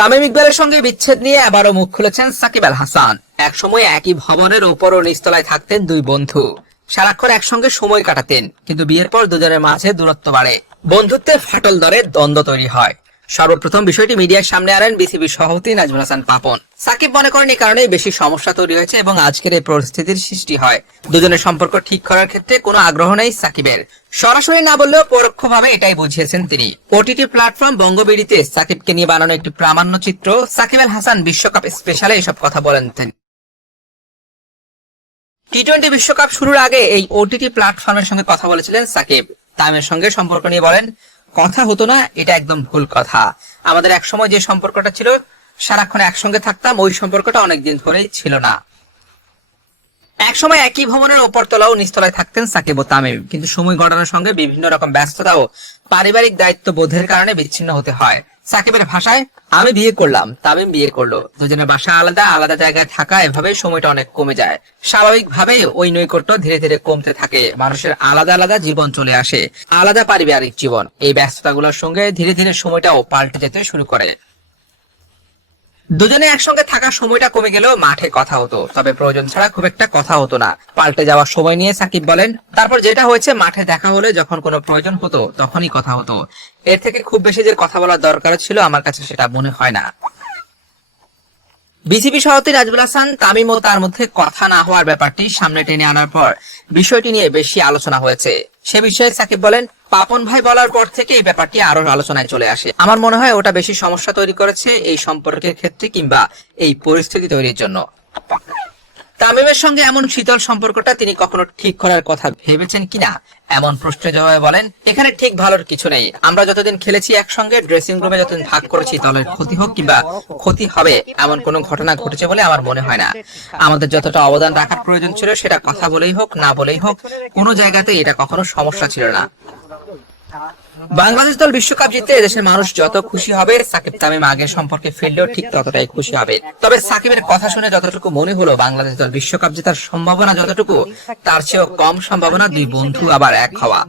তামিম ইকবালের সঙ্গে বিচ্ছেদ নিয়ে আবারও মুখ খুলেছেন সাকিব আল হাসান। একসময় একই ভবনের উপর ও নিচতলায় থাকতেন দুই বন্ধু, সারাক্ষণ একসঙ্গে সময় কাটাতেন, কিন্তু বিয়ের পর দুজনের মাঝে দূরত্ব বাড়ে, বন্ধুত্বের ফাটল ধরে, দ্বন্দ্ব তৈরি হয়। সর্বপ্রথম বিষয়টি মিডিয়ার সামনে আনেন বিসিবি সভাপতি নাজমুল হাসান পাপন। সাকিব মনে করেন এই কারণেই বেশি সমস্যা তৈরি হয়েছে এবং আজকের এই পরিস্থিতির সৃষ্টি হয়। দুজনের সম্পর্ক ঠিক করার ক্ষেত্রে কোনো আগ্রহ নেই সাকিবের। সরাসরি না বললেও পরোক্ষভাবে এটাই বুঝিয়েছেন তিনি। ওটিটি প্ল্যাটফর্ম বঙ্গবিডিতে সাকিবকে নিয়ে বানানো একটি প্রামাণ্যচিত্র সাকিব আল হাসান বিশ্বকাপ স্পেশালে এসব কথা বলেন তিনি। টি-20 বিশ্বকাপ শুরুর আগে এই ওটিটি প্ল্যাটফর্মের সঙ্গে কথা বলেছিলেন সাকিব। তামিমের সঙ্গে সম্পর্ক নিয়ে বলেন, কথা হতো না, এটা একদম ভুল কথা। আমাদের একসময় যে সম্পর্কটা ছিল, সারাক্ষণ একসঙ্গে থাকতাম, ওই সম্পর্কটা অনেকদিন ধরেই ছিল না। একসময় একই ভবনের উপরতলা ও নিচতলায় থাকতেন সাকিব ও তামিম, কিন্তু সময় গড়ানোর সঙ্গে বিভিন্ন রকম ব্যস্ততা ও পারিবারিক দায়িত্ব বোধের কারণে বিচ্ছিন্ন হতে হয়। সাকিবের ভাষায়, আমি বিয়ে করলাম, তামিম বিয়ে করলো, দুজনের বাসা আলাদা আলাদা জায়গায় থাকা, এভাবে সময়টা অনেক কমে যায়। স্বাভাবিকভাবে ওই নৈকট্য ধীরে ধীরে কমতে থাকে। মানুষের আলাদা আলাদা জীবন চলে আসে, আলাদা পারিবারিক জীবন। এই ব্যস্ততাগুলোর সঙ্গে ধীরে ধীরে সময়টাও পাল্টে যেতে শুরু করে। দুজনে একসঙ্গে থাকার সময়টা কমে গেলেও মাঠে কথা হতো, তবে প্রয়োজন ছাড়া খুব একটা কথা হতো না। পাল্টে যাওয়ার সময় নিয়ে সাকিব বলেন, তারপর যেটা হয়েছে, মাঠে দেখা হলে যখন কোনো প্রয়োজন হতো তখনই কথা হতো। এর থেকে খুব বেশি যে কথা বলার দরকার ছিল আমার কাছে সেটা মনে হয় না। বিসিবি সভাপতি নাজমুল হাসান তামিম ও তার মধ্যে কথা না হওয়ার ব্যাপারটি সামনে টেনে আনার পর বিষয়টি নিয়ে বেশি আলোচনা হয়েছে। সে বিষয়ে সাকিব বলেন, পাপন ভাই বলার পর থেকে এই ব্যাপারটি আরো আলোচনায় চলে আসে। আমার মনে হয় ওটা বেশি সমস্যা তৈরি করেছে এই সম্পর্কের ক্ষেত্রে কিংবা এই পরিস্থিতি তৈরির জন্য। তামিমের সঙ্গে এমন শীতল সম্পর্কটা তিনি কখনো ঠিক করার কথা ভেবেছেন কিনা এমন প্রশ্নের জবাবে বলেন, এখানে ঠিক ভালোর কিছু নেই। আমরা যতদিন খেলেছি একসঙ্গে, ড্রেসিং রুমে যতদিন ভাগ করেছি, দলের ক্ষতি হোক কিংবা ক্ষতি হবে এমন কোনো ঘটনা ঘটেছে বলে আমার মনে হয় না। আমাদের যতটা অবদান রাখার প্রয়োজন ছিল সেটা কথা বলেই হোক না বলেই হোক, কোনো জায়গাতে এটা কখনো সমস্যা ছিল না। বাংলাদেশ দল বিশ্বকাপ জিততে এদেশের মানুষ যত খুশি হবে, সাকিব তামিম আগের সম্পর্কে ফিরলেও ঠিক ততটাই খুশি হবে। তবে সাকিবের কথা শুনে যতটুকু মনে হলো, বাংলাদেশ দল বিশ্বকাপ জেতার সম্ভাবনা যতটুকু, তার চেয়েও কম সম্ভাবনা দুই বন্ধু আবার এক হওয়া।